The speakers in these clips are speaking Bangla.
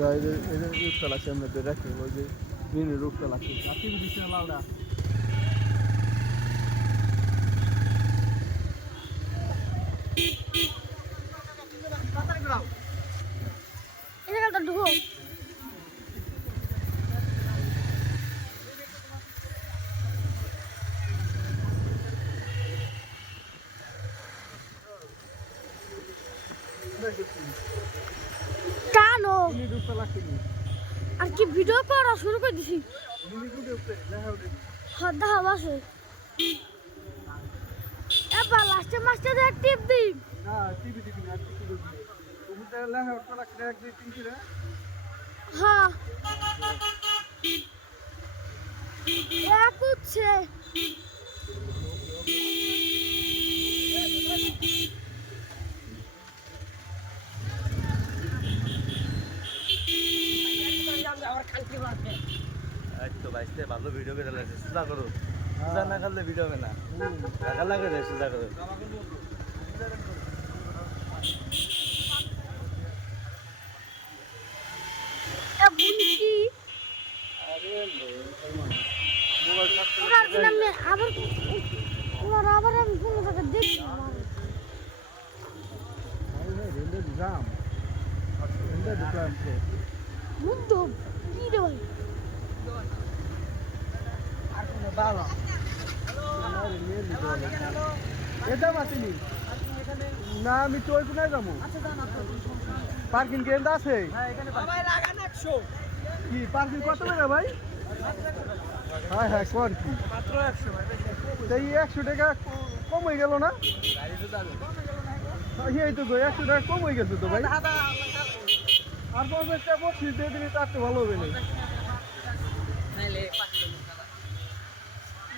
রূপটা লাগছে আমরা তো রাখি ওই যে মিনি রূপটা লাগছে আপনি দিচ্ছেন লাউডা টানো মিনি রূপটা লাগছে আর কি ভিডিও করা শুরু করে দিছি মিনি রূপে দেখা ওঠে হদ্দা হাবাসে এবার লাস্টে মাস্টার এক টিপ দিই না টিভি টিভি না টিভি দিবি তুমি তো লেখা ওঠা লাগছে 1 2 3 করে হ্যাঁ এক উঠছে তো ভাইস্তে ভালো ভিডিও করে লাগছে সুজা করো সুজা না করলে ভিডিও হবে না টাকা লাগে রে সুজা করো বুঝছি মোবাইল কাট ওরা আমি আবার ওরা আবার আমি কোনো জায়গায় দেখি রেন্ডে দিলাম রেন্ডে দিলাম তো মুগ্ধ কি রে ভাই আর কোনো বাবা এটা মাতিনি না আমি তো ওই কোনায় যাবো পার্কিং কেন্দ্র আছে কি পার্কিং কত টাকা ভাই হ্যাঁ হ্যাঁ কর কি এই 100 টাকা কম হয়ে গেল না এই তো 100 টাকা কম হয়ে গেছে তো ভাই আর 50 টাকা বসিয়ে দিয়ে দিলে তার তো ভালো হবে না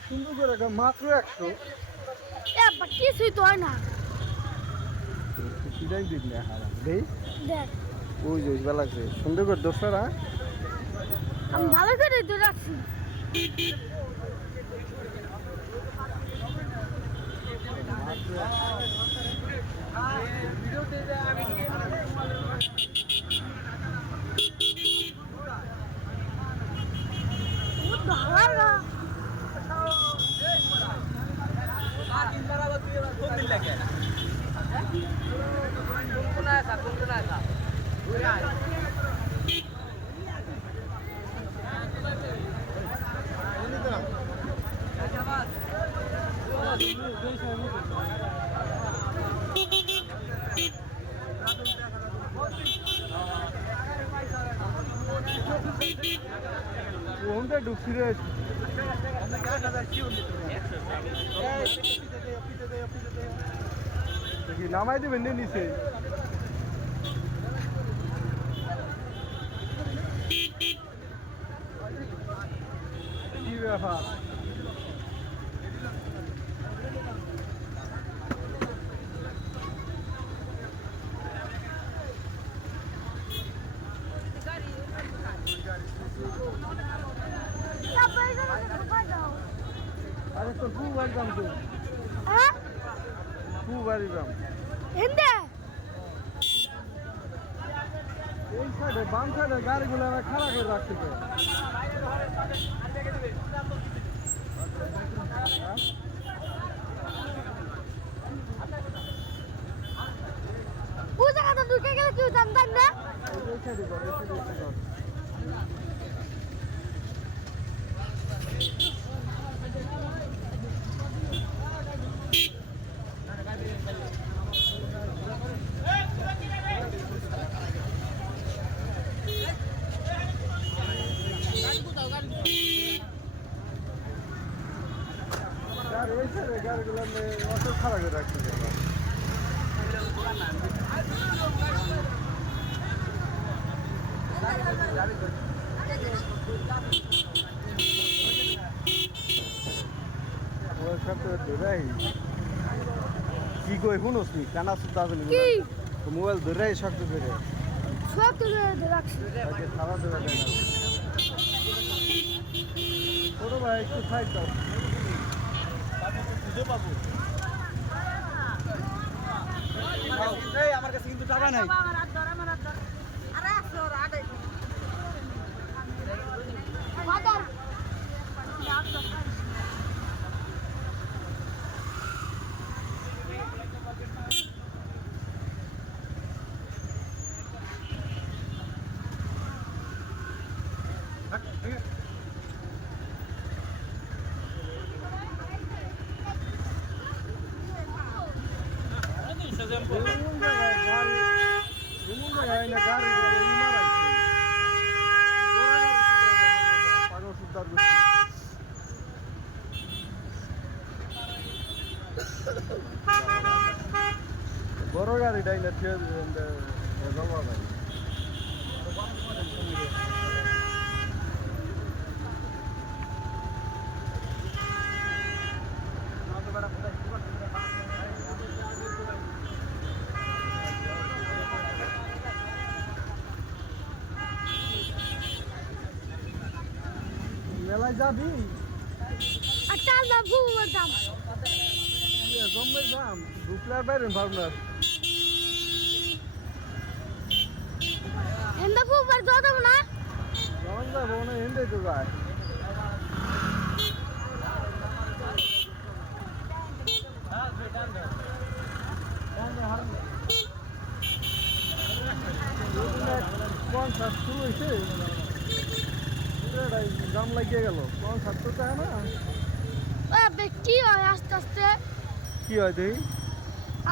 সুন্দর করে মাত্র 100 এবার কিছুই তো হয় না সিটাই দিন না হারা দেই দেখ ওই যে ভালো লাগছে সুন্দর করে দোসরা আমি ভালো করে তো রাখছি ওটা ঢুকছি রে দেখি নামাই দেবেন না নিচে কি ব্যাপার আরে তোর পু বাড়ি দাম তো পু বাড়ি দাম এই সাইডে বাম সাইডে গাড়িগুলো খাড়া করে রাখতে পারে পূজা কথা ঢুকে গেলে কেউ জানতাম না এই সাইডে কর এই সাইডে কর গাড়িগুলো অত খারাপ করে রাখতে কি কই শুনোস নি কানা সুতা মোবাইল ধরে শক্ত করে রাখছি খাওয়া দেওয়া যায় না ছোট ভাই একটু সাইড দাও আমার কাছে কিন্তু টাকা নাই আমার আইনা গাড়ি মারাইছে পাগল সুদ্দার বড় গাড়িটা আইনা থিয়ে জমা ভাই মেলায় যাবি আর চাল দাম ফুলের দাম জমের দাম ঢুকলে আর বাইরেন ভাবনা এন্দা ফুলের দাম না যখন যাবো না হেঁটে তো যায় কনসার্ট শুরু হয়েছে দাম লাগিয়ে গেল কনসার্ট তো চায় না কি হয় আস্তে আস্তে কি হয় তুই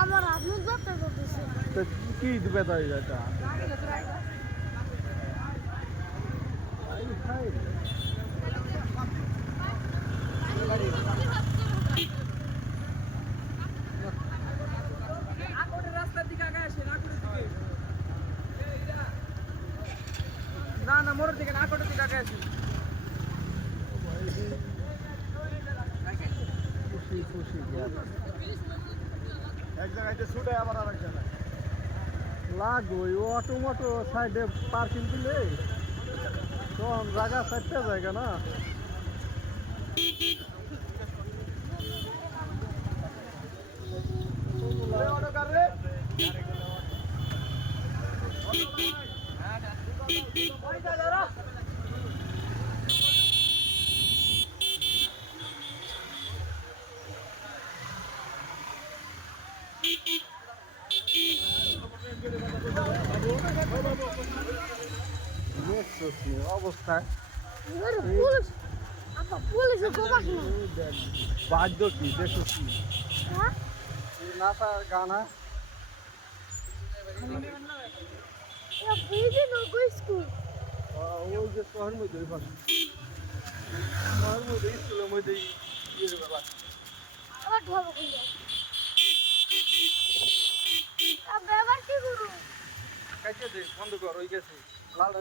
আমার আপনি যাত্রা করতেছে তো কি দিবে তাই এটা না না মোড়ের দিকে না কোটের দিকে আগে আসি খুশি খুশি এক জায়গায় ছুটে আবার আর এক জায়গায় লাগো ওই অটো মটো সাইডে পার্কিং দিলে তখন জায়গা সাইডটা জায়গা না অবস্থায় পুলিশ আপা পুলিশ কোবাস না বাদ্য কি দেখো কি হ্যাঁ নাচা গানা এ বিজি নগো স্কুল ওই যে শহর মধ্যে ওই পাশে শহর মধ্যে স্কুলের মধ্যে ইয়ে ব্যাপার আবার ধরো কই আবার কি করু কাইতে দে বন্ধ কর ওই গেছে লালটা